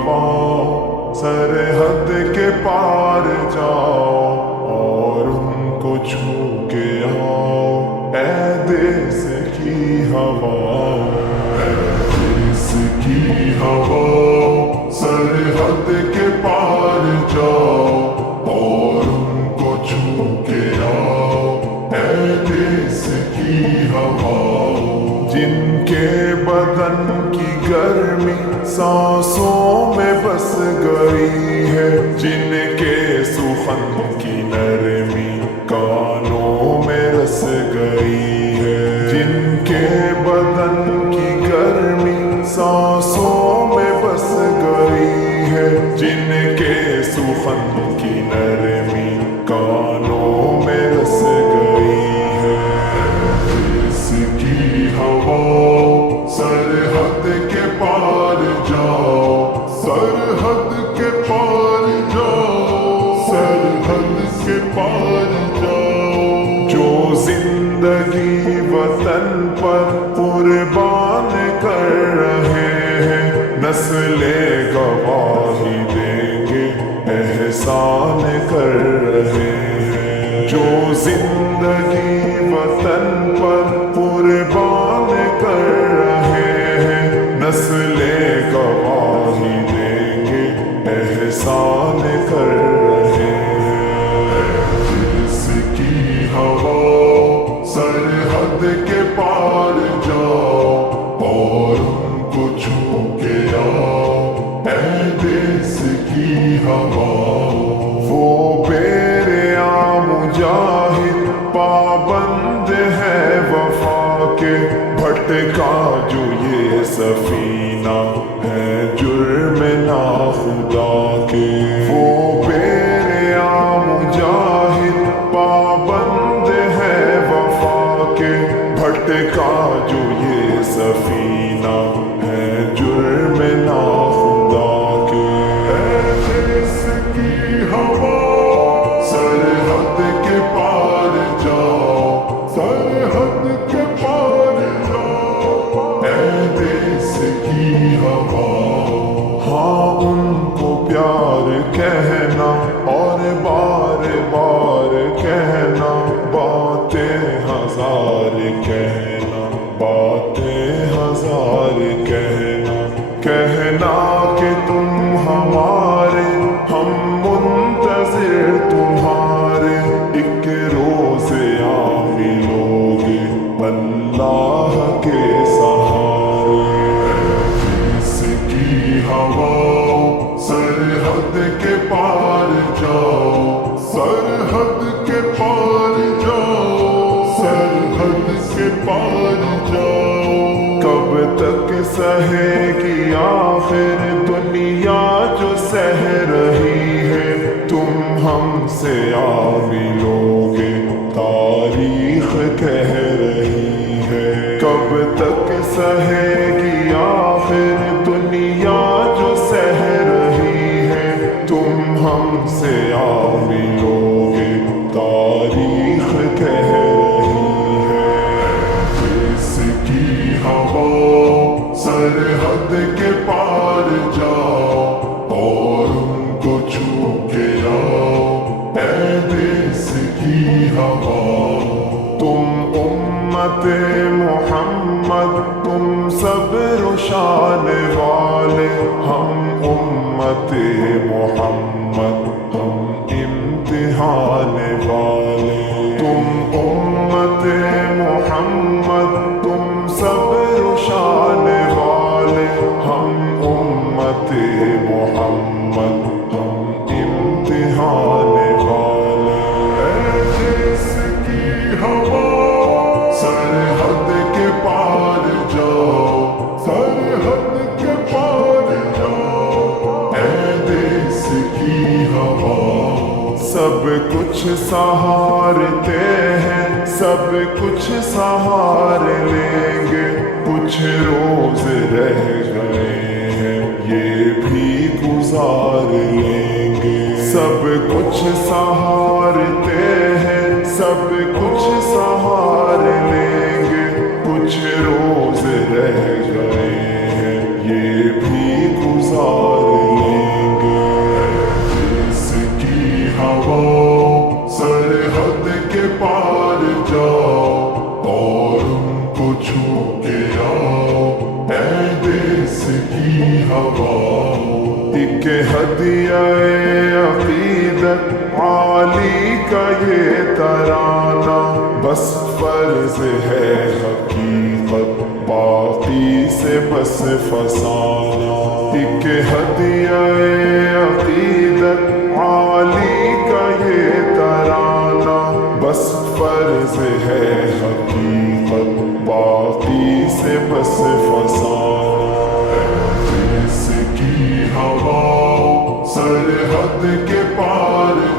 हवा सरहद के पार जाओ और उनको छू के आओ। ऐ देश की हवा, ऐ देश की हवा सरहद के पार जाओ और उनको छू के आओ। ऐ देश की हवा, जिनके बदन की गर्मी सांसों में बस गई है, जिनके सुखन की नरमी कानों में रस गई है, जिनके बदन की गर्मी सांसों में बस गई है, जिनके सुखन की नरमी कानों में रस गई है। देश की हवा सरहद के पार जाओ, सरहद के पार जाओ, सरहद के पार जाओ। जो जिंदगी वतन पर कुर्बान कर रहे हैं, नस्लें गवाही देंगे एहसान कर रहे हैं। जो जिंदगी वतन पर कुर्बान कर रहे हैं, नस्लें गवाही देंगे एहसान कर रहे हैं। देश की हवा सरहद के पार जाओ और उनको छू के आओ। ऐ देश की हवा, वो बेरिया मुजाहिद पाबंद है वफा के, भटका जो ये सफीना है जुर्म ना खुदा के। वो बेरिया मुजाहिद पाबंद है वफा के, भटका जो ये सफीना है जुर्म ना खुदा के। ऐ देश की हवा सरहद के पार जाओ, सरहद के पार जाओ। ऐ देश की हवा, हाँ उनको प्यार कहना और बार बार कहना, बातें हजार कहना, बातें हजार कहना, कहना कि तुम हमारे, हम मुंतजिर तुम्हारे। एक रोज आ मिलोगे अल्लाह के सहारे। देश की हवा सरहद के पार जाओ, सरहद के पार जाओ, सरहद के पार जाओ। कब तक सहेगी आखिर दुनिया जो सह रही है, तुम हमसे आ मिलोगे तारीख कह रही है। कब तक सहेगी आखिर दुनिया जो सह रही है, तुम हमसे आ मिलोगे तारीख कह रही है। देश की हवा सरहद के पार जाओ और उनको छू के आओ। ऐ देश की हवा, तुम उम्मत मोहम्मद, तुम सब रुशान वाले, हम उम्मत मोहम्मद, हम इम्तिहान वाले। तुम उम्मत मोहम्मद, तुम सब रुशान वाले, हम उम्मत मोहम्मद, हम इम्तिहान वाले। ऐ देश की हवा सरहद के पार जाओ, सरहद के पार जाओ। ऐ देश की हवा, सब कुछ सहारते हैं, सब कुछ सहार लेंगे, कुछ रोज रह गए हैं ये भी गुजार लेंगे। सब कुछ सहारते हैं, सब कुछ सहार लेंगे, कुछ रोज रह गए हैं ये भी गुजार ہواؤں ایک ہدیہ عقیدت عالی کا یہ ترانہ بس فرض ہے حقیقت باقی سے بس فسانہ ایک ہدیہ عقیدت عالی کا یہ ترانہ بس فرض ہے حقیقت باقی سے بس فسانہ جس کی ہوا سرحد کے پار